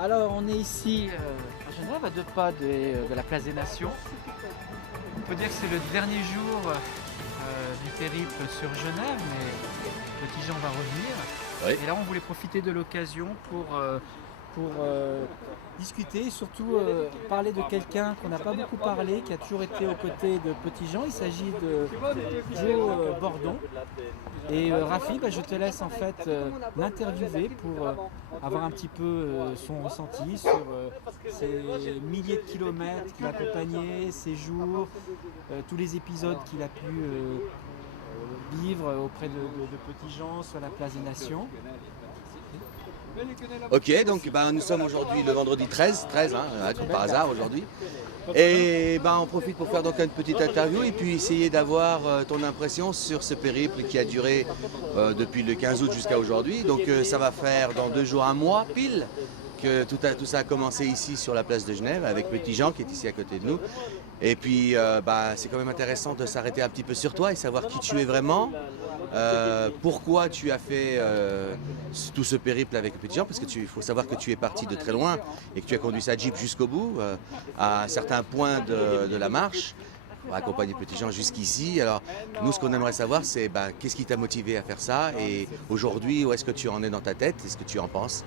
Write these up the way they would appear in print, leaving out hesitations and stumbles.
Alors on est ici à Genève, à 2 pas de la place des Nations. On peut dire que c'est le dernier jour du périple sur Genève, mais Petit Jean va revenir. Oui. Et là on voulait profiter de l'occasion pour discuter et surtout parler de quelqu'un qu'on n'a pas beaucoup parlé, qui a toujours été aux côtés de Petit Jean. Il s'agit de Joe Bordon. Et Rafi, je te laisse en fait l'interviewer pour avoir un petit peu son ressenti sur ces milliers de kilomètres qu'il a accompagnés, ses jours, tous les épisodes qu'il a pu vivre auprès de Petit Jean sur la place des Nations. Ok, donc nous sommes aujourd'hui le vendredi 13, comme par hasard aujourd'hui. Et on profite pour faire donc une petite interview et puis essayer d'avoir ton impression sur ce périple qui a duré depuis le 15 août jusqu'à aujourd'hui. Donc ça va faire dans 2 jours, un mois pile que tout ça a commencé ici sur la place de Genève avec Petit Jean qui est ici à côté de nous. Et puis c'est quand même intéressant de s'arrêter un petit peu sur toi et savoir qui tu es vraiment. Pourquoi tu as fait tout ce périple avec Petit Jean, parce qu'il faut savoir que tu es parti de très loin et que tu as conduit sa Jeep jusqu'au bout, à un certain point de la marche, pour accompagner Petit Jean jusqu'ici. Alors nous, ce qu'on aimerait savoir, c'est qu'est-ce qui t'a motivé à faire ça et aujourd'hui, où est-ce que tu en es dans ta tête et ce que tu en penses?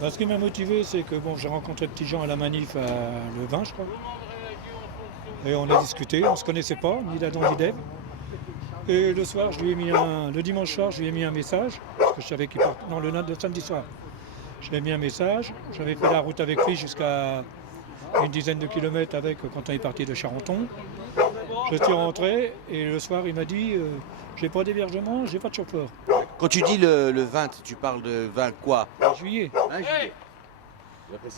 Ce qui m'a motivé, c'est que j'ai rencontré Petit Jean à la manif le 20, je crois. Et on a discuté, on ne se connaissait pas, ni d'Adam ni d'Ève. Et le soir, le dimanche soir, je lui ai mis un message, parce que je savais qu'il partait. Non, le samedi soir, je lui ai mis un message. J'avais fait la route avec lui jusqu'à une dizaine de kilomètres quand on est parti de Charenton. Je suis rentré et le soir, il m'a dit j'ai pas d'hébergement, j'ai pas de chauffeur. Quand tu dis le 20, tu parles de 20 quoi? Juillet.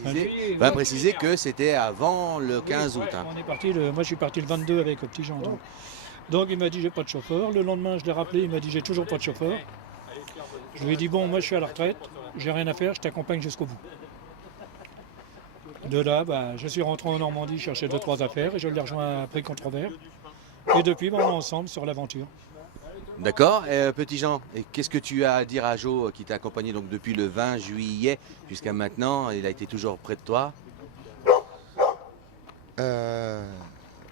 Juillet. On va préciser que c'était avant le 15 août. On est parti moi, je suis parti le 22 avec Petit Jean. Donc il m'a dit j'ai pas de chauffeur. Le lendemain, je l'ai rappelé, il m'a dit j'ai toujours pas de chauffeur. Je lui ai dit bon, moi je suis à la retraite, j'ai rien à faire, je t'accompagne jusqu'au bout. De là, je suis rentré en Normandie chercher 2-3 affaires et je l'ai rejoint après Contrevert. Et depuis, on est ensemble sur l'aventure. D'accord. Petit Jean, et qu'est-ce que tu as à dire à Jo qui t'a accompagné donc depuis le 20 juillet jusqu'à maintenant? Il a été toujours près de toi?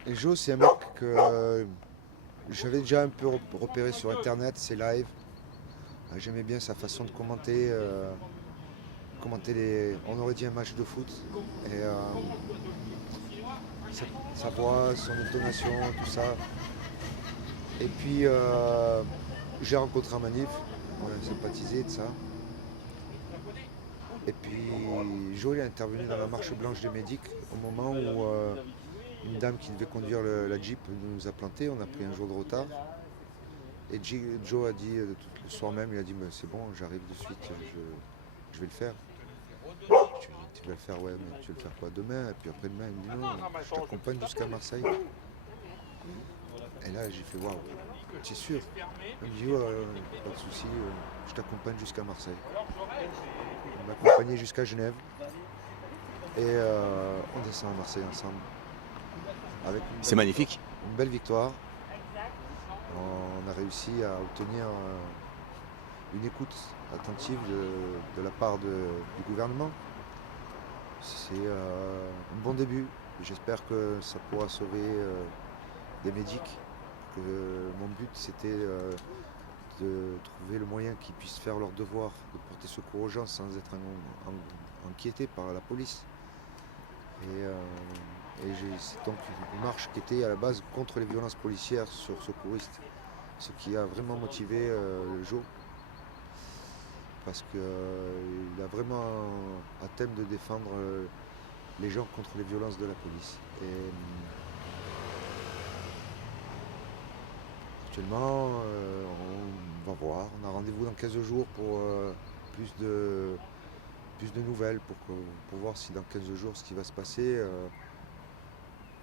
Jo, c'est un mec que j'avais déjà un peu repéré sur internet, ses lives. J'aimais bien sa façon de commenter on aurait dit un match de foot. Et sa voix, son intonation, tout ça. Et puis j'ai rencontré un manif, on a sympathisé de ça. Et puis Jo est intervenu dans la marche blanche des médics au moment où une dame qui devait conduire la Jeep nous a planté, on a pris un jour de retard. Et Jo a dit le soir même, il a dit c'est bon, j'arrive de suite, je vais le faire. Tu vas le faire, ouais, mais tu vas le faire quoi demain? Et puis après-demain, il me dit non, je t'accompagne jusqu'à Marseille. Et là j'ai fait waouh, c'est sûr. Il me dit pas de souci, je t'accompagne jusqu'à Marseille. On m'a accompagné jusqu'à Genève. Et on descend à Marseille ensemble. C'est magnifique. Une belle victoire. On a réussi à obtenir une écoute attentive de la part du gouvernement. C'est un bon début. J'espère que ça pourra sauver des médics. Mon but c'était de trouver le moyen qu'ils puissent faire leur devoir, de porter secours aux gens sans être inquiétés par la police. Et c'est donc une marche qui était à la base contre les violences policières sur secouristes. Ce qui a vraiment motivé Jo. Parce qu'il a vraiment un thème de défendre les gens contre les violences de la police. Et actuellement, on va voir. On a rendez-vous dans 15 jours pour plus de nouvelles, pour voir si dans 15 jours ce qui va se passer.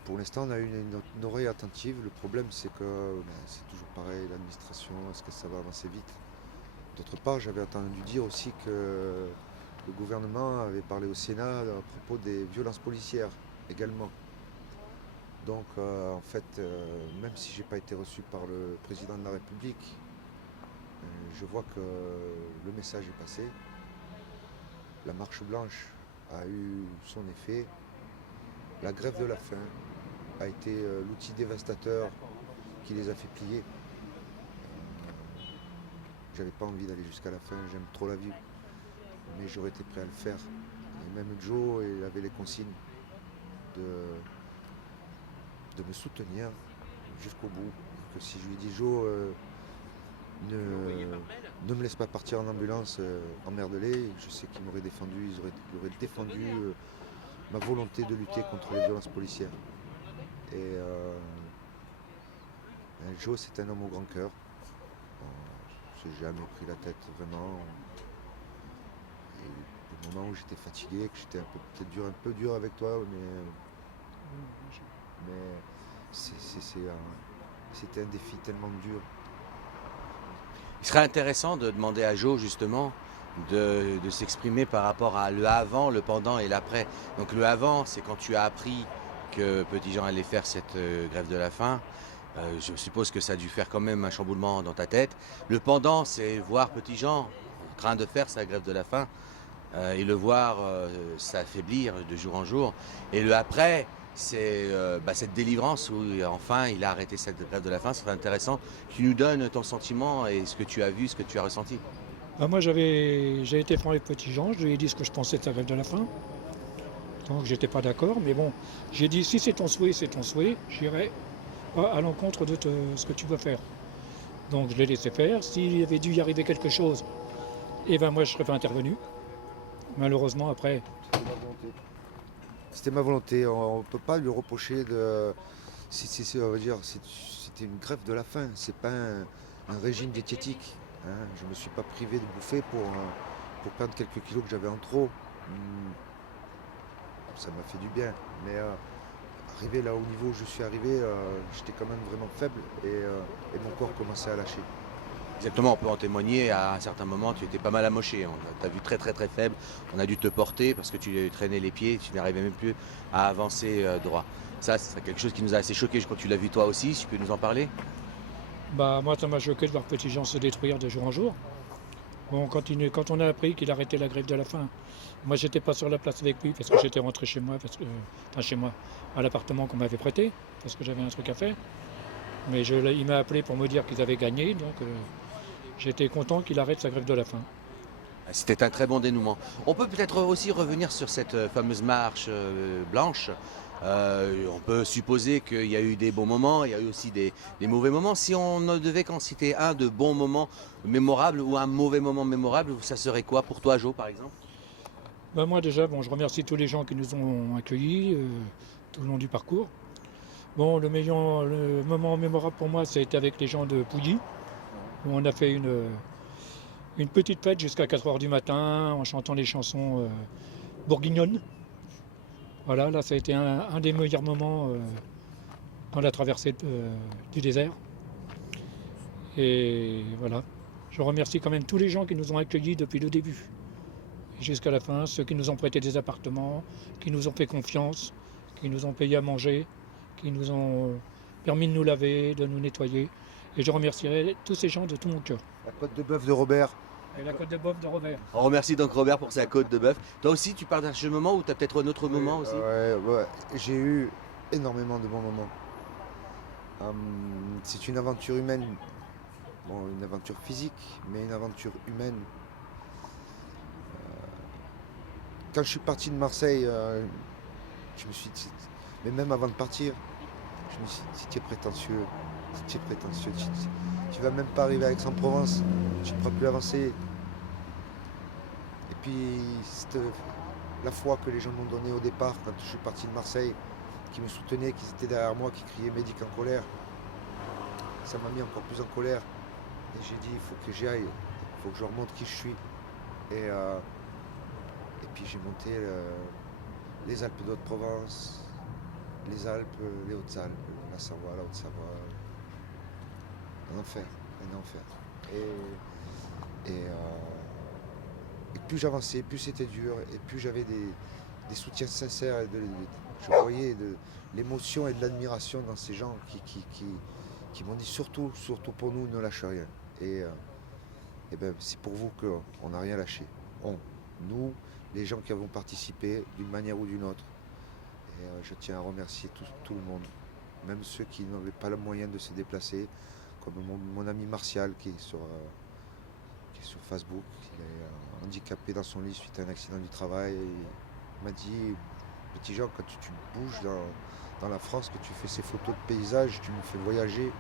Pour l'instant, on a eu une oreille attentive. Le problème, c'est que c'est toujours pareil, l'administration, est-ce que ça va avancer vite? D'autre part, j'avais entendu dire aussi que le gouvernement avait parlé au Sénat à propos des violences policières également. Donc, en fait, même si je n'ai pas été reçu par le président de la République, je vois que le message est passé. La marche blanche a eu son effet. La grève de la faim a été l'outil dévastateur qui les a fait plier. J'avais pas envie d'aller jusqu'à la fin, j'aime trop la vie, mais j'aurais été prêt à le faire. Et même Joe, il avait les consignes de me soutenir jusqu'au bout. Que si je lui dis Joe, ne me laisse pas partir en ambulance, emmerde-les, je sais qu'il m'aurait défendu, il aurait défendu ma volonté de lutter contre les violences policières. Et Joe, c'est un homme au grand cœur. Je n'ai jamais pris la tête vraiment. Et des moments où j'étais fatigué, que j'étais peut-être un peu dur avec toi, mais c'était un défi tellement dur. Il serait intéressant de demander à Joe justement de s'exprimer par rapport à le avant, le pendant et l'après. Donc le avant, c'est quand tu as appris que Petit Jean allait faire cette grève de la faim. Je suppose que ça a dû faire quand même un chamboulement dans ta tête. Le pendant, c'est voir Petit Jean en train de faire sa grève de la faim et le voir s'affaiblir de jour en jour. Et le après, c'est cette délivrance où enfin il a arrêté cette grève de la faim. C'est intéressant. Tu nous donnes ton sentiment et ce que tu as vu, ce que tu as ressenti. Moi, j'ai été franc avec Petit Jean, je lui ai dit ce que je pensais de sa grève de la faim. Donc j'étais pas d'accord, mais bon, j'ai dit si c'est ton souhait, j'irai à l'encontre de ce que tu vas faire. Donc je l'ai laissé faire. S'il avait dû y arriver quelque chose, moi je serais pas intervenu. Malheureusement après. C'était ma volonté. On ne peut pas lui reprocher de. On va dire, c'était une grève de la faim. C'est pas un régime diététique. Hein. Je ne me suis pas privé de bouffer pour perdre quelques kilos que j'avais en trop. Ça m'a fait du bien. Mais arrivé là au niveau où je suis arrivé, j'étais quand même vraiment faible et mon corps commençait à lâcher. Exactement, on peut en témoigner. À un certain moment, tu étais pas mal amoché. On t'a vu très très très faible. On a dû te porter parce que tu traînais les pieds. Tu n'arrivais même plus à avancer droit. Ça, c'est quelque chose qui nous a assez choqué. Je crois que tu l'as vu toi aussi. Tu peux nous en parler? Moi, ça m'a choqué de voir Petit Jean se détruire de jour en jour. Bon, quand on a appris qu'il arrêtait la grève de la faim, moi, j'étais pas sur la place avec lui parce que j'étais rentré chez moi, à l'appartement qu'on m'avait prêté, parce que j'avais un truc à faire. Mais il m'a appelé pour me dire qu'ils avaient gagné, donc j'étais content qu'il arrête sa grève de la faim. C'était un très bon dénouement. On peut peut-être aussi revenir sur cette fameuse marche blanche. On peut supposer qu'il y a eu des bons moments, il y a eu aussi des mauvais moments. Si on ne devait qu'en citer un de bons moments mémorables ou un mauvais moment mémorable, ça serait quoi pour toi, Joe, par exemple? Moi déjà, je remercie tous les gens qui nous ont accueillis tout le long du parcours. Bon, le moment mémorable pour moi, ça a été avec les gens de Pouilly, où on a fait une petite fête jusqu'à 4h du matin en chantant les chansons bourguignonnes. Voilà, là ça a été un des meilleurs moments dans la traversée du désert. Et voilà, je remercie quand même tous les gens qui nous ont accueillis depuis le début et jusqu'à la fin, ceux qui nous ont prêté des appartements, qui nous ont fait confiance, qui nous ont payé à manger, qui nous ont permis de nous laver, de nous nettoyer. Et je remercierai tous ces gens de tout mon cœur. La côte de bœuf de Robert. Et la côte de bœuf de Robert. On remercie donc Robert pour sa côte de bœuf. Toi aussi, tu parles d'un ce moment ou tu as peut-être un autre moment aussi? Ouais. J'ai eu énormément de bons moments. C'est une aventure humaine. Bon, une aventure physique, mais une aventure humaine. Quand je suis parti de Marseille, je me suis dit, mais même avant de partir, je me suis dit, tu es prétentieux, tu vas même pas arriver à Aix-en-Provence, tu ne pourras plus avancer. Et puis, la foi que les gens m'ont donnée au départ, quand je suis parti de Marseille, qui me soutenaient, qui étaient derrière moi, qui criaient médic en colère, ça m'a mis encore plus en colère. Et j'ai dit, il faut que j'y aille, il faut que je remonte qui je suis. Et puis j'ai monté les Alpes d'Haute-Provence, les Alpes, les Hautes-Alpes, la Savoie, la Haute-Savoie. Un enfer. Et plus j'avançais, plus c'était dur, et plus j'avais des soutiens sincères. Je voyais de l'émotion et de l'admiration dans ces gens qui m'ont dit surtout pour nous, ne lâche rien. Et c'est pour vous qu'on n'a rien lâché. Nous, les gens qui ont participé d'une manière ou d'une autre. Et je tiens à remercier tout le monde, même ceux qui n'avaient pas le moyen de se déplacer, comme mon ami Martial qui est sur Facebook. Il est handicapé dans son lit suite à un accident du travail. Et il m'a dit, petit Jean, quand tu bouges dans la France, que tu fais ces photos de paysages, tu me fais voyager.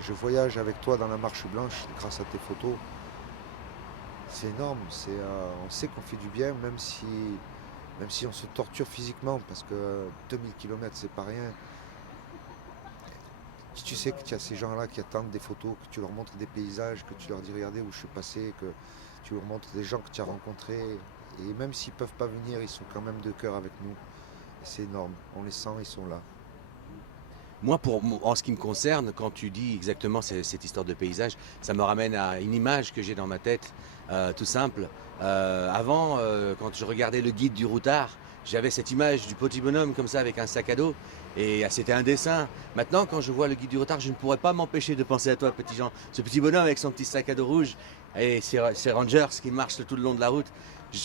Je voyage avec toi dans la marche blanche grâce à tes photos. C'est énorme, on sait qu'on fait du bien, même si on se torture physiquement, parce que 2000 km c'est pas rien. Si tu sais qu'il y a ces gens-là qui attendent des photos, que tu leur montres des paysages, que tu leur dis regardez où je suis passé, que tu leur montres des gens que tu as rencontrés, et même s'ils ne peuvent pas venir, ils sont quand même de cœur avec nous. Et c'est énorme, on les sent, ils sont là. Moi, en ce qui me concerne, quand tu dis exactement cette histoire de paysage, ça me ramène à une image que j'ai dans ma tête, tout simple. Avant, quand je regardais le guide du routard, j'avais cette image du petit bonhomme comme ça avec un sac à dos, et c'était un dessin. Maintenant, quand je vois le guide du routard, je ne pourrais pas m'empêcher de penser à toi, petit Jean. Ce petit bonhomme avec son petit sac à dos rouge et ses rangers qui marchent tout le long de la route.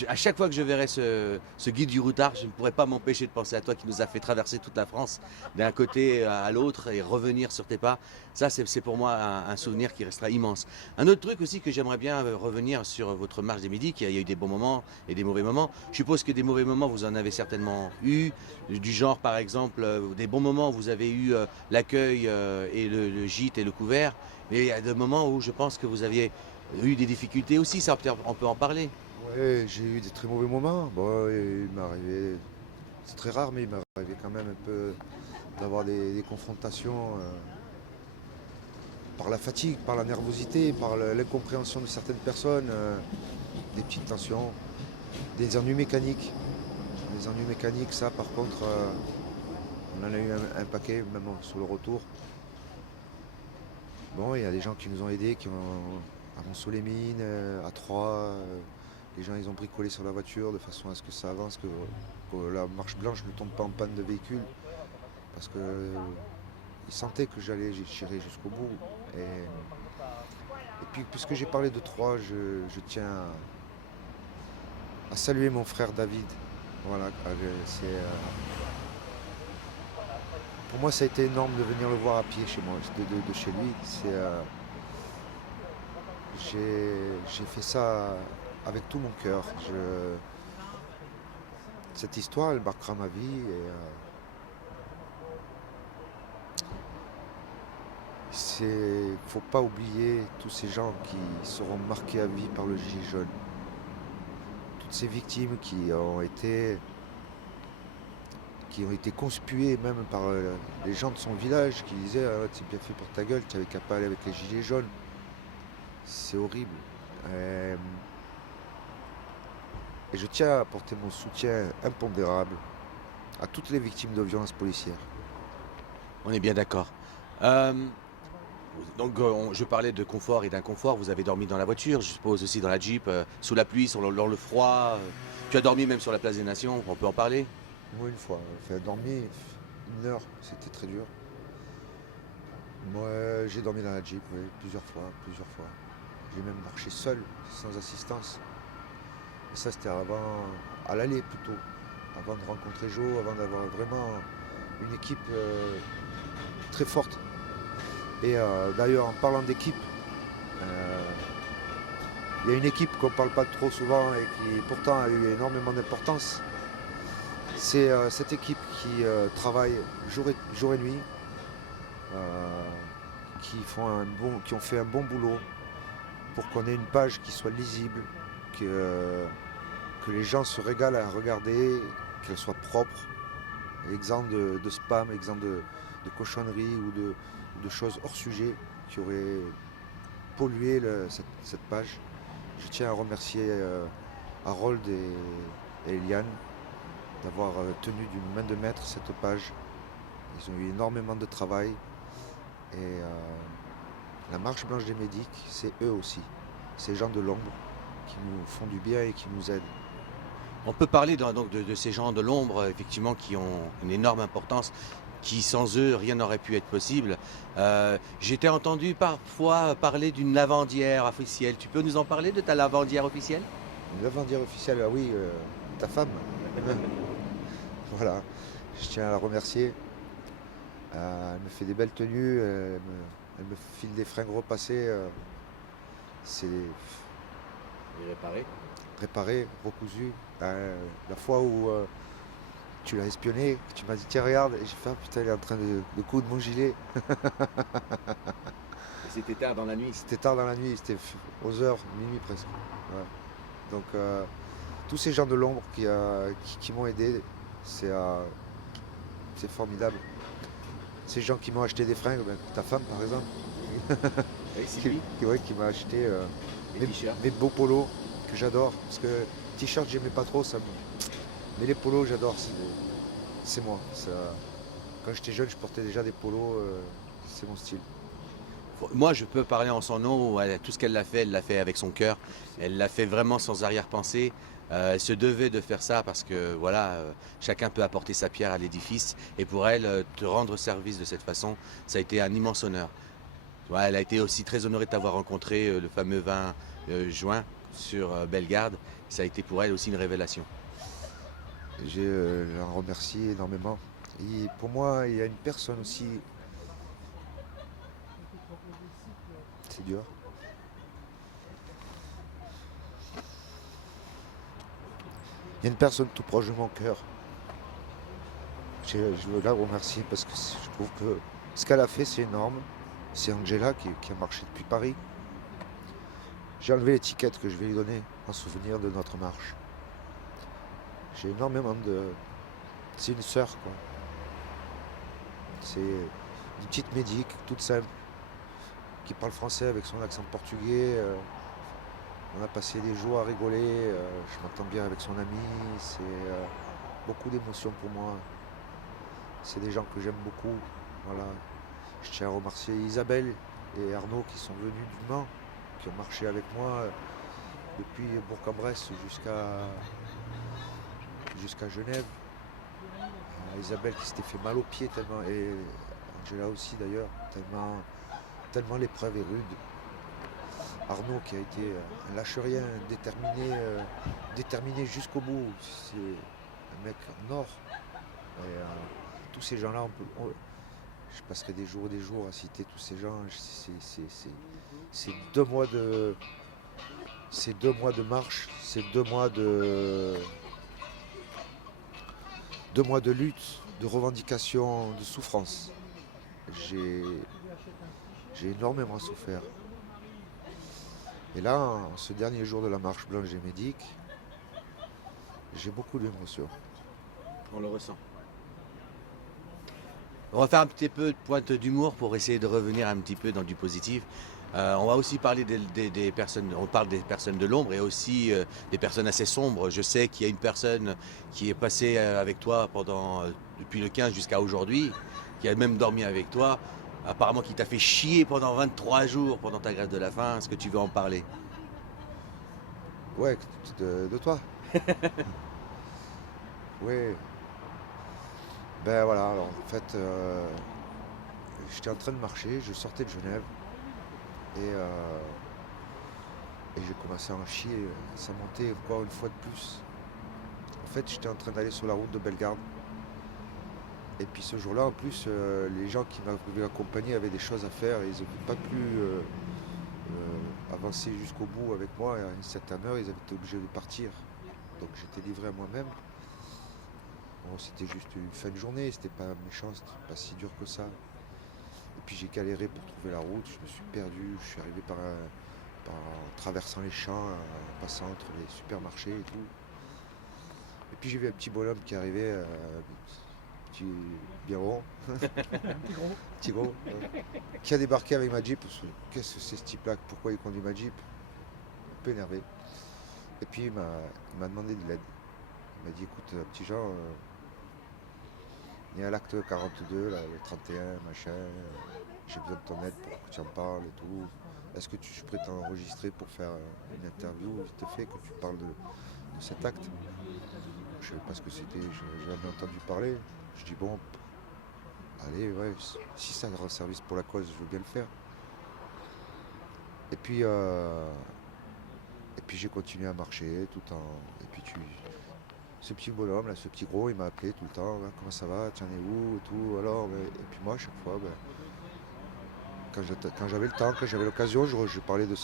À chaque fois que je verrai ce guide du routard, je ne pourrais pas m'empêcher de penser à toi qui nous a fait traverser toute la France d'un côté à l'autre et revenir sur tes pas. Ça, c'est pour moi un souvenir qui restera immense. Un autre truc aussi que j'aimerais bien revenir sur votre marche des Midis, qu'il y a eu des bons moments et des mauvais moments. Je suppose que des mauvais moments, vous en avez certainement eu, du genre par exemple, des bons moments, vous avez eu l'accueil et le gîte et le couvert. Mais il y a des moments où je pense que vous aviez eu des difficultés aussi, ça on peut en parler. Ouais, j'ai eu des très mauvais moments. Bon, il m'est arrivé, c'est très rare, mais il m'est arrivé quand même un peu d'avoir des confrontations par la fatigue, par la nervosité, par l'incompréhension de certaines personnes, des petites tensions, des ennuis mécaniques. Les ennuis mécaniques, ça par contre, on en a eu un paquet, même sur le retour. Bon, il y a des gens qui nous ont aidés, qui ont à Solémine, à Troyes. Les gens ils ont bricolé sur la voiture de façon à ce que ça avance, que la marche blanche ne tombe pas en panne de véhicule. Parce qu'ils sentaient que j'irais jusqu'au bout. Et puis puisque j'ai parlé de Troyes, je tiens à saluer mon frère David. Voilà, pour moi ça a été énorme de venir le voir à pied chez moi, de chez lui. J'ai fait ça avec tout mon cœur. Cette histoire, elle marquera ma vie. Il ne faut pas oublier tous ces gens qui seront marqués à vie par le gilet jaune. Toutes ces victimes qui ont été conspuées même par les gens de son village qui disaient ah, c'est bien fait pour ta gueule, tu n'avais qu'à pas aller avec les gilets jaunes. C'est horrible. Et je tiens à apporter mon soutien impondérable à toutes les victimes de violences policières. On est bien d'accord. Donc je parlais de confort et d'inconfort. Vous avez dormi dans la voiture, je suppose aussi dans la Jeep, sous la pluie, dans le froid. Tu as dormi même sur la place des Nations, on peut en parler? Moi une fois, dormi 1 heure, c'était très dur. Moi j'ai dormi dans la Jeep, oui, plusieurs fois. J'ai même marché seul, sans assistance. Et ça c'était à l'aller plutôt, avant de rencontrer Jo, avant d'avoir vraiment une équipe très forte. Et d'ailleurs en parlant d'équipe, il y a une équipe qu'on ne parle pas trop souvent et qui pourtant a eu énormément d'importance. C'est cette équipe qui travaille jour et nuit, qui ont fait un bon boulot pour qu'on ait une page qui soit lisible, que les gens se régalent à regarder, qu'elle soit propre, exempt de spam, exempt de cochonneries ou de choses hors sujet qui auraient pollué cette page. Je tiens à remercier Harold et Eliane d'avoir tenu d'une main de maître cette page. Ils ont eu énormément de travail et la marche blanche des Médics, c'est eux aussi, ces gens de l'ombre qui nous font du bien et qui nous aident. On peut parler donc de ces gens de l'ombre, effectivement, qui ont une énorme importance, qui sans eux, rien n'aurait pu être possible. J'étais entendu parfois parler d'une lavandière officielle. Tu peux nous en parler de ta lavandière officielle? Le lavandière officiel, ah oui, ta femme. Voilà, je tiens à la remercier. Elle me fait des belles tenues, elle me file des fringues repassées. C'est Réparé. réparé, recousu. La fois où tu l'as espionné, tu m'as dit tiens regarde, et j'ai fait ah, putain il est en train de coudre mon gilet. C'était tard dans la nuit. C'était tard dans la nuit, c'était 11h, minuit presque. Ouais. Donc tous ces gens de l'ombre qui m'ont aidé, c'est formidable. Ces gens qui m'ont acheté des fringues, ta femme par exemple, Avec Sylvie. qui m'a acheté Les t-shirts. mes beaux polos que j'adore. Parce que t-shirt j'aimais pas trop, mais les polos j'adore, c'est moi. Quand j'étais jeune je portais déjà des polos, c'est mon style. Moi, je peux parler en son nom. Tout ce qu'elle elle l'a fait avec son cœur. Elle l'a fait vraiment sans arrière-pensée. Elle se devait de faire ça parce que voilà, chacun peut apporter sa pierre à l'édifice. Et pour elle, te rendre service de cette façon, ça a été un immense honneur. Tu vois, elle a été aussi très honorée de t'avoir rencontré le fameux 20 juin sur Bellegarde. Ça a été pour elle aussi une révélation. Je la remercie énormément. Et pour moi, il y a une personne aussi. C'est dur. Il y a une personne tout proche de mon cœur. Je veux la remercier parce que je trouve que ce qu'elle a fait, c'est énorme. C'est Angela qui a marché depuis Paris. J'ai enlevé l'étiquette que je vais lui donner en souvenir de notre marche. J'ai énormément de... C'est une sœur, quoi. C'est une petite médic, toute simple, qui parle français avec son accent portugais. On a passé des jours à rigoler. Je m'entends bien avec son ami. C'est beaucoup d'émotions pour moi. C'est des gens que j'aime beaucoup. Voilà. Je tiens à remercier Isabelle et Arnaud qui sont venus du Mans, qui ont marché avec moi depuis Bourg-en-Bresse jusqu'à Genève. Isabelle qui s'était fait mal aux pieds tellement, et Angela aussi d'ailleurs, tellement l'épreuve est rude. Arnaud qui a été un lâche-rien, déterminé jusqu'au bout. C'est un mec en or. Et, tous ces gens-là, je passerai des jours et des jours à citer tous ces gens. C'est 2 mois de. C'est 2 mois de marche, c'est 2 mois de. 2 mois de lutte, de revendication, de souffrance. J'ai énormément souffert. Et là, en ce dernier jour de la marche blanche et médique, j'ai beaucoup d'émotions. On le ressent. On va faire un petit peu de pointe d'humour pour essayer de revenir un petit peu dans du positif. On va aussi parler des personnes, on parle des personnes de l'ombre et aussi des personnes assez sombres. Je sais qu'il y a une personne qui est passée avec toi depuis le 15 jusqu'à aujourd'hui, qui a même dormi avec toi, apparemment qui t'a fait chier pendant 23 jours pendant ta grève de la faim. Est-ce que tu veux en parler? Ouais, de toi. Oui. Ben voilà, alors en fait, j'étais en train de marcher, je sortais de Genève et j'ai commencé à en chier, ça montait encore une fois de plus. En fait, j'étais en train d'aller sur la route de Bellegarde. Et puis ce jour-là, en plus, les gens qui m'avaient accompagné avaient des choses à faire et ils n'avaient pas pu avancer jusqu'au bout avec moi. Et à une certaine heure, ils avaient été obligés de partir. Donc j'étais livré à moi-même. Bon, c'était juste une fin de journée, c'était pas méchant, c'était pas si dur que ça. Et puis j'ai galéré pour trouver la route, je me suis perdu, je suis arrivé en traversant les champs, en passant entre les supermarchés et tout. Et puis j'ai vu un petit bonhomme qui arrivait, petit bien rond, petit gros, qui a débarqué avec ma Jeep. Qu'est-ce que c'est ce type-là? Pourquoi il conduit ma Jeep? Un peu énervé. Et puis il m'a demandé de l'aide. Il m'a dit écoute petit Jean, il y a l'acte 42, là, le 31, machin, j'ai besoin de ton aide pour que tu en parles et tout. Est-ce que tu peux t'enregistrer pour faire une interview vite fait, que tu parles de cet acte? Je ne savais pas ce que c'était, j'ai jamais entendu parler. Je dis bon, allez, ouais, si ça rend service pour la cause, je veux bien le faire. Et puis Et puis j'ai continué à marcher tout en. Et puis ce petit bonhomme, là, ce petit gros, il m'a appelé tout le temps. Ah, comment ça va? Tu en es où? Et tout. Alors, et puis moi, à chaque fois, quand j'avais le temps, quand j'avais l'occasion, je parlais de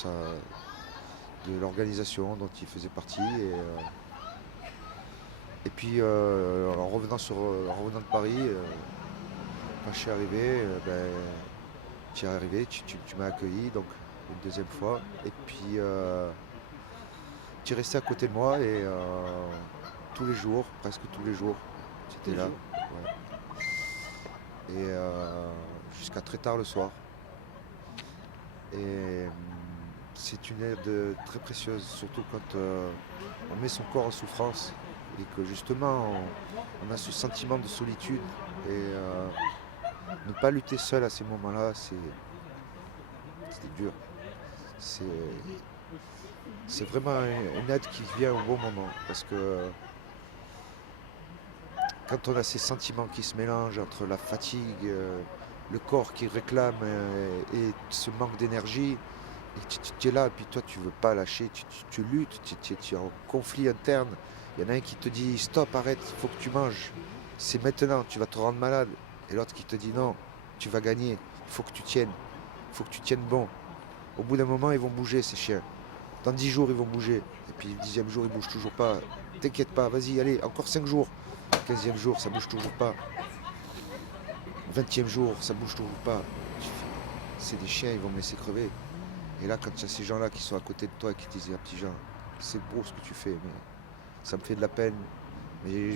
l'organisation dont il faisait partie. Et puis en revenant de Paris, quand je suis arrivé, tu es arrivé, tu m'as accueilli donc une deuxième fois. Et puis tu es resté à côté de moi et tous les jours, presque tous les jours, tu étais là. Ouais. Et jusqu'à très tard le soir. Et c'est une aide très précieuse, surtout quand on met son corps en souffrance et que justement on a ce sentiment de solitude. Et ne pas lutter seul à ces moments-là, c'était dur. C'est vraiment une aide qui vient au bon moment. Parce que quand on a ces sentiments qui se mélangent entre la fatigue, le corps qui réclame et ce manque d'énergie, et tu es là, et puis toi tu veux pas lâcher, tu luttes, tu es en conflit interne. Il y en a un qui te dit stop, arrête, il faut que tu manges. C'est maintenant, tu vas te rendre malade. Et l'autre qui te dit non, tu vas gagner, il faut que tu tiennes, il faut que tu tiennes bon. Au bout d'un moment, ils vont bouger ces chiens. Dans 10 jours, ils vont bouger. Et puis le 10e jour, ils ne bougent toujours pas. T'inquiète pas, vas-y, allez, encore 5 jours. 15e jour, ça bouge toujours pas. 20e jour, ça bouge toujours pas. C'est des chiens, ils vont me laisser crever. Et là, quand il y a ces gens-là qui sont à côté de toi et qui te disent ah, petit Jean, c'est beau ce que tu fais, mais ça me fait de la peine. Mais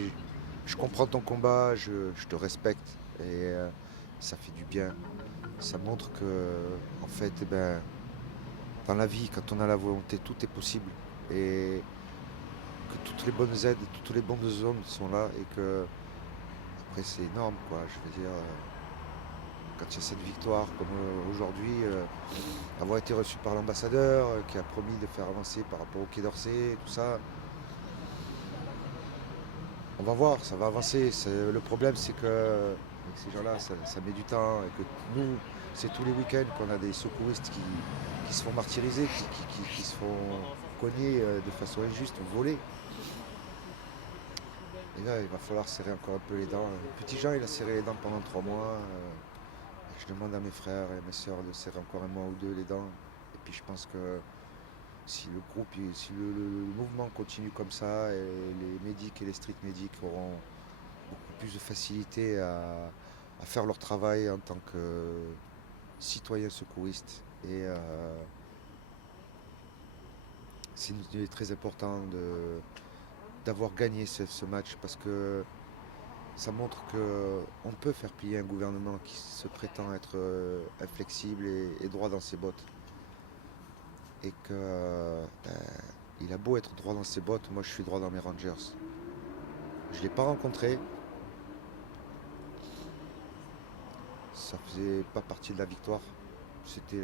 je comprends ton combat, je te respecte. Et ça fait du bien. Ça montre que, en fait, dans la vie, quand on a la volonté, tout est possible. Et que toutes les bonnes aides, toutes les bonnes zones sont là. Et que, après, c'est énorme, quoi. Je veux dire, quand il y a cette victoire, comme aujourd'hui, avoir été reçu par l'ambassadeur, qui a promis de faire avancer par rapport au Quai d'Orsay, tout ça. On va voir, ça va avancer. Le problème, c'est que avec ces gens-là, ça met du temps. Et que nous, c'est tous les week-ends qu'on a des secouristes qui se font martyriser, qui se font cogner de façon injuste, voler. Et là, il va falloir serrer encore un peu les dents. Petit Jean, il a serré les dents pendant 3 mois. Je demande à mes frères et mes sœurs de serrer encore un mois ou 2 les dents. Et puis je pense que si le groupe, si le mouvement continue comme ça, et les médics et les street médics auront beaucoup plus de facilité à faire leur travail en tant que citoyens secouristes. Et c'est très important d'avoir gagné ce match parce que ça montre qu'on peut faire plier un gouvernement qui se prétend être inflexible et droit dans ses bottes. Et qu'il a beau être droit dans ses bottes, moi je suis droit dans mes Rangers. Je ne l'ai pas rencontré. Ça faisait pas partie de la victoire. C'était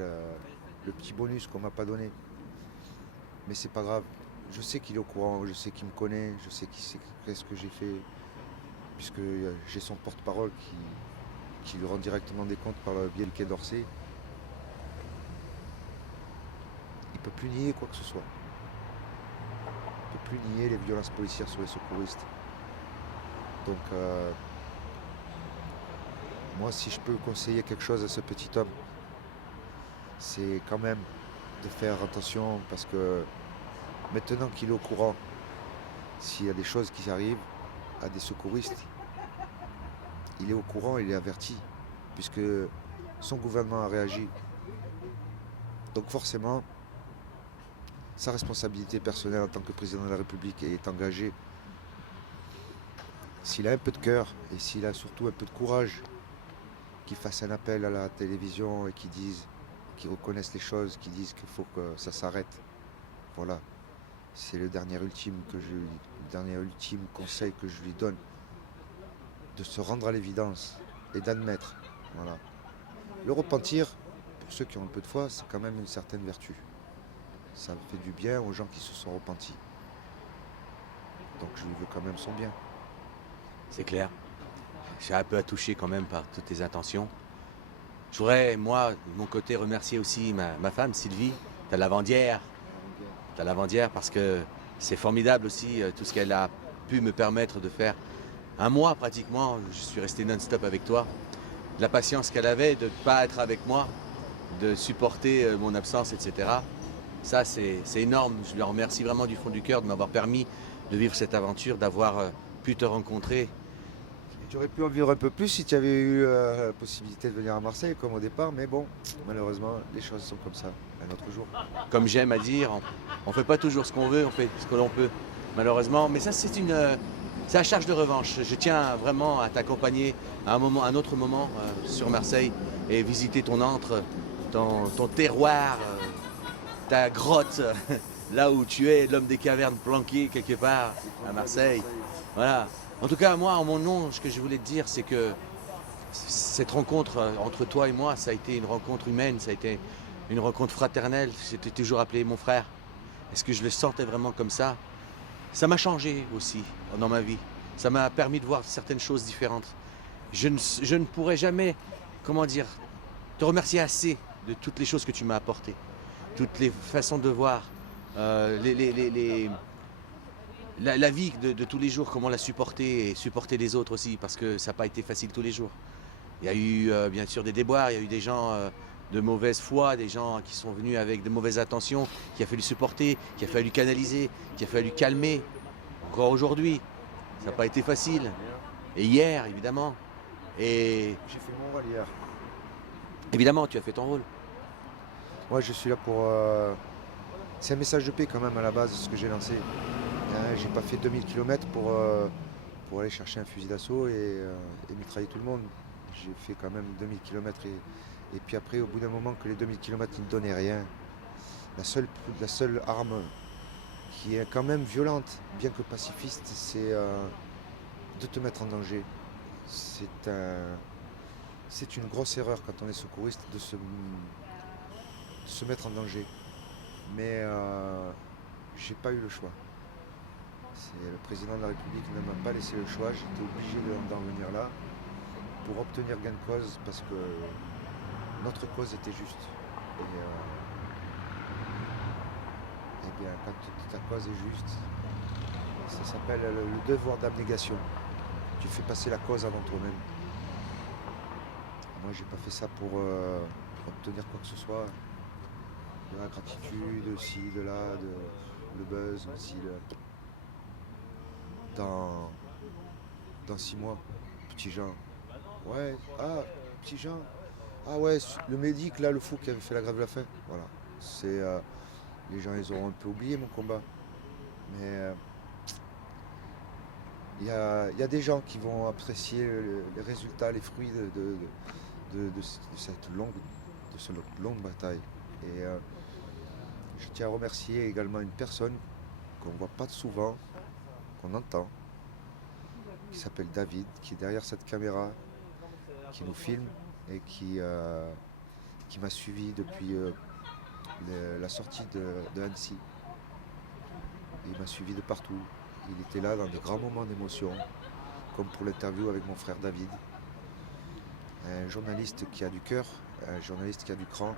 le petit bonus qu'on m'a pas donné. Mais c'est pas grave. Je sais qu'il est au courant, je sais qu'il me connaît, je sais qu'il sait qu'est-ce que j'ai fait. Puisque j'ai son porte-parole qui lui rend directement des comptes par le biais du Quai d'Orsay. Il ne peut plus nier quoi que ce soit. Il ne peut plus nier les violences policières sur les secouristes. Donc, moi, si je peux conseiller quelque chose à ce petit homme, c'est quand même de faire attention parce que maintenant qu'il est au courant, s'il y a des choses qui arrivent à des secouristes, il est au courant, il est averti, puisque son gouvernement a réagi. Donc forcément, sa responsabilité personnelle en tant que président de la République est engagée. S'il a un peu de cœur et s'il a surtout un peu de courage, qu'il fasse un appel à la télévision et qu'il reconnaisse les choses, qu'il dise qu'il faut que ça s'arrête. Voilà. C'est le dernier ultime conseil que je lui donne. De se rendre à l'évidence et d'admettre. Voilà. Le repentir, pour ceux qui ont un peu de foi, c'est quand même une certaine vertu. Ça fait du bien aux gens qui se sont repentis. Donc je lui veux quand même son bien. C'est clair. J'ai un peu à toucher quand même par toutes tes intentions. Je voudrais, moi, de mon côté, remercier aussi ma femme, Sylvie, ta lavandière, ta lavandière, parce que c'est formidable aussi tout ce qu'elle a pu me permettre de faire. Un mois pratiquement, je suis resté non-stop avec toi. La patience qu'elle avait de ne pas être avec moi, de supporter mon absence, etc. Ça, c'est énorme. Je la remercie vraiment du fond du cœur de m'avoir permis de vivre cette aventure, d'avoir pu te rencontrer. Et tu aurais pu en vivre un peu plus si tu avais eu la possibilité de venir à Marseille, comme au départ, mais bon, malheureusement, les choses sont comme ça, un autre jour. Comme j'aime à dire, on ne fait pas toujours ce qu'on veut, on fait ce que l'on peut, malheureusement. Mais ça, c'est la charge de revanche. Je tiens vraiment à t'accompagner à un autre moment sur Marseille et visiter ton antre, ton terroir, ta grotte, là où tu es, l'homme des cavernes planqué quelque part à Marseille. Voilà. En tout cas, moi, en mon nom, ce que je voulais te dire, c'est que cette rencontre entre toi et moi, ça a été une rencontre humaine, ça a été une rencontre fraternelle. J'étais toujours appelé mon frère. Est-ce que je le sentais vraiment comme ça? Ça m'a changé aussi dans ma vie. Ça m'a permis de voir certaines choses différentes. Je ne pourrais jamais, comment dire, te remercier assez de toutes les choses que tu m'as apportées. Toutes les façons de voir, la vie de tous les jours, comment la supporter et supporter les autres aussi, parce que ça n'a pas été facile tous les jours. Il y a eu bien sûr des déboires, il y a eu des gens de mauvaise foi, des gens qui sont venus avec de mauvaises intentions, qu'il a fallu supporter, qu'il a fallu canaliser, qu'il a fallu calmer. Encore aujourd'hui, ça n'a pas été facile. Et hier, évidemment. Et J'ai fait mon rôle hier. évidemment, tu as fait ton rôle. Moi, je suis là pour... C'est un message de paix quand même à la base, ce que j'ai lancé. J'ai pas fait 2000 km pour aller chercher un fusil d'assaut et mitrailler tout le monde. J'ai fait quand même 2000 km et puis après, au bout d'un moment que les 2000 km ne donnaient rien, la seule arme qui est quand même violente, bien que pacifiste, c'est de te mettre en danger. C'est une grosse erreur quand on est secouriste de se mettre en danger. Mais j'ai pas eu le choix. C'est le président de la République qui ne m'a pas laissé le choix. J'étais obligé d'en venir là pour obtenir gain de cause parce que notre cause était juste. Et bien, quand ta cause est juste, ça s'appelle le devoir d'abnégation. Tu fais passer la cause avant toi-même. Moi, j'ai pas fait ça pour obtenir quoi que ce soit. De la gratitude, ci, de là, le buzz, aussi. Dans 6 mois, petit Jean. Ouais, petit Jean. Ah ouais, le médic, là, le fou qui avait fait la grève de la faim. Voilà. C'est, les gens, ils auront un peu oublié mon combat. Mais il y a des gens qui vont apprécier les résultats, les fruits de cette longue bataille. Et je tiens à remercier également une personne qu'on ne voit pas souvent, qu'on entend, qui s'appelle David, qui est derrière cette caméra, qui nous filme et qui m'a suivi depuis la sortie de Annecy. Il m'a suivi de partout. Il était là dans des grands moments d'émotion, comme pour l'interview avec mon frère David. Un journaliste qui a du cœur, un journaliste qui a du cran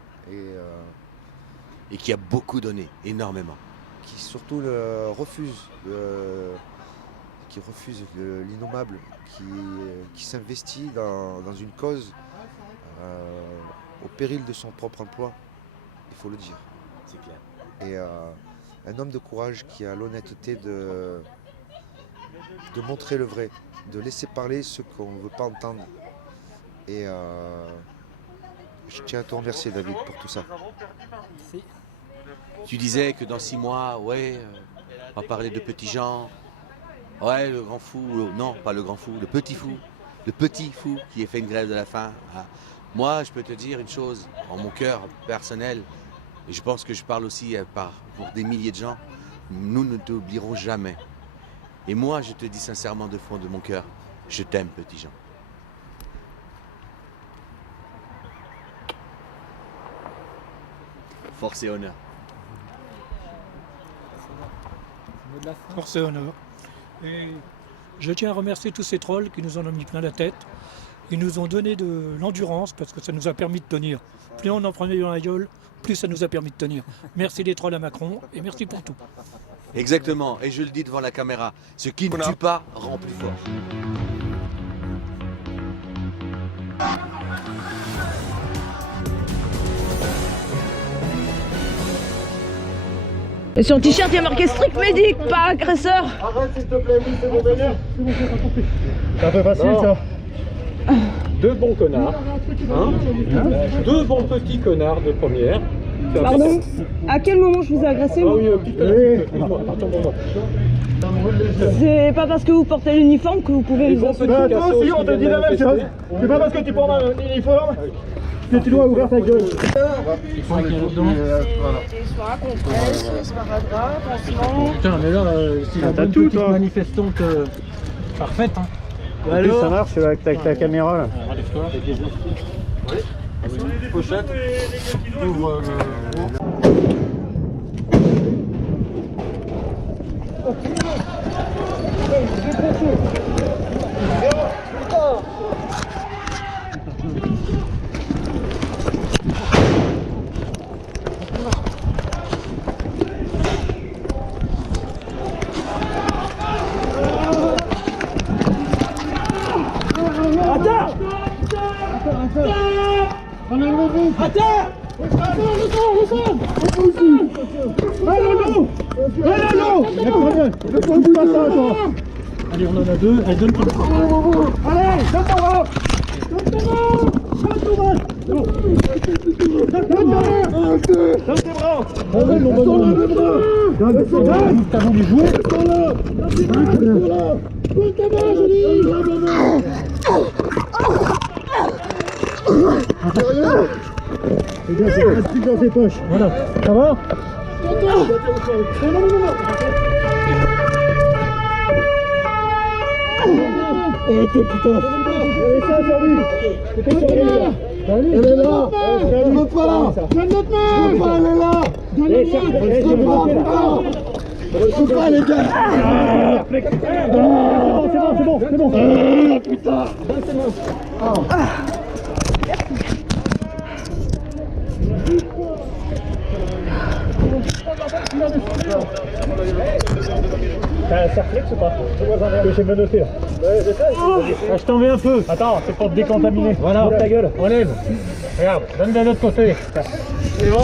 Et qui a beaucoup donné, énormément. qui surtout refuse l'innommable, qui s'investit dans une cause au péril de son propre emploi, il faut le dire. C'est clair. Et un homme de courage qui a l'honnêteté de montrer le vrai, de laisser parler ceux qu'on ne veut pas entendre. Et je tiens à te remercier, David, pour tout ça. Merci. Tu disais que dans 6 mois, on va parler de petits gens. Ouais, le grand fou, non, pas le grand fou, le petit fou qui a fait une grève de la faim. Ah. Moi, je peux te dire une chose, en mon cœur personnel, et je pense que je parle aussi pour des milliers de gens, nous ne t'oublierons jamais. Et moi, je te dis sincèrement de fond de mon cœur, je t'aime, petit Jean. Force et honneur. Mot de la fin. Force et honneur. Et je tiens à remercier tous ces trolls qui nous en ont mis plein la tête. Ils nous ont donné de l'endurance parce que ça nous a permis de tenir. Plus on en prenait dans la gueule, plus ça nous a permis de tenir. Merci les trolls à Macron et merci pour tout. Exactement, et je le dis devant la caméra, ce qui ne tue pas rend plus fort. Et sur le t-shirt, il y a marqué strict médic, pas agresseur. Arrête s'il te plaît, oui, c'est bon, Bénère. C'est un peu facile ça. Deux bons connards, hein, deux bons petits connards de première. Pardon? À quel moment je vous ai agressé? Ah oui, excuse-moi, attends, C'est pas parce que vous portez l'uniforme que vous pouvez nous insulter. Bah, toi aussi, on te dit la même chose. C'est pas parce que tu portes un uniforme que tu dois ouvrir ta gueule. Des soins compresses, sparadrap, pansements. Putain, mais là, c'est la bonne tout, petite toi. manifestante parfaite. Hein. En plus, ça marche avec ta caméra là. Enlève-toi. Pochette, ouvre Allez, on en a deux. Elle donne comme ça. Allez, donne ton bras. Donne ton bras. Donne tes bras. T'as voulu jouer? C'est bien, c'est plastique dans ses poches. Voilà. Ça va? Eh t'es putain. Allez, ça sur lui. C'était sur lui. Elle est là. Elle est pas là. Donne notre main. Je peux pas, elle est là. Donne notre main. Je peux pas, les gars. C'est bon. Putain. T'as un cerflex ou pas? Que j'ai menotté là. Je t'en mets un peu. Attends, c'est pour te décontaminer. Voilà. Ouvre ta gueule. Enlève. Regarde, donne de l'autre côté. C'est bon,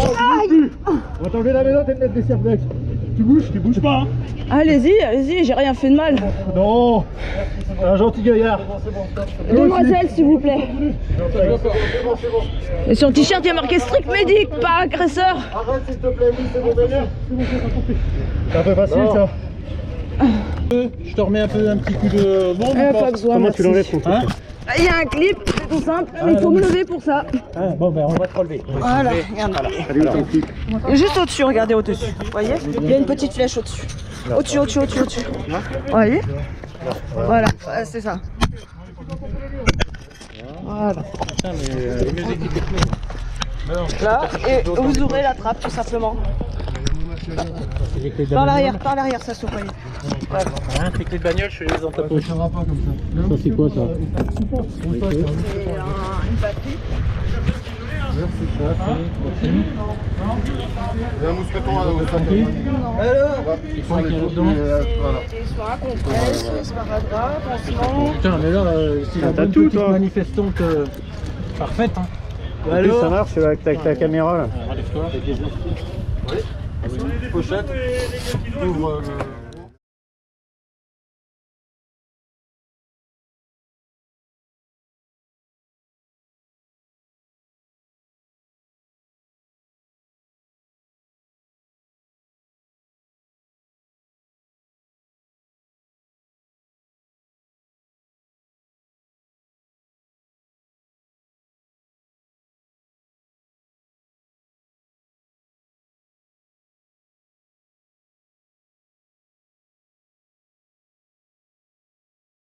on va t'enlever la menotte et te mettre des cerflex. Tu bouges pas hein. Allez-y, j'ai rien fait de mal. Non. Un gentil gaillard. Demoiselle, s'il vous plaît. Et sur le t-shirt, il y a marqué strict médic, pas agresseur. Arrête s'il te plaît, oui, c'est bon, Bénère. C'est un peu facile ça. Je te remets un petit coup de bombe. Pas besoin, Comment tu l'enlèves ton truc Hein? Il y a un clip, c'est tout simple, mais il faut me lever pour ça. Bon ben on va te relever. Voilà, regarde. Allez, où ton clip? Juste au-dessus, regardez au-dessus. Vous voyez? Il y a une petite flèche au-dessus. Au-dessus. Vous voyez? Voilà, c'est ça. Voilà. Là, et vous ouvrez la trappe tout simplement. Par l'arrière, ça s'ouvre. Voyez. Hein, tes clés de bagnole, je les ai dans ta poche. Ça c'est quoi ça? C'est une batterie. Un mousqueton à l'eau. Il faut qu'il y ait là-dedans. Des soins compresses, sparadrap, pansements. Putain, mais là, c'est la bonne tout, petite toi. manifestante parfaite. Hein. En plus ça marche avec ta caméra là. Enlève-toi. Pochette, ouvre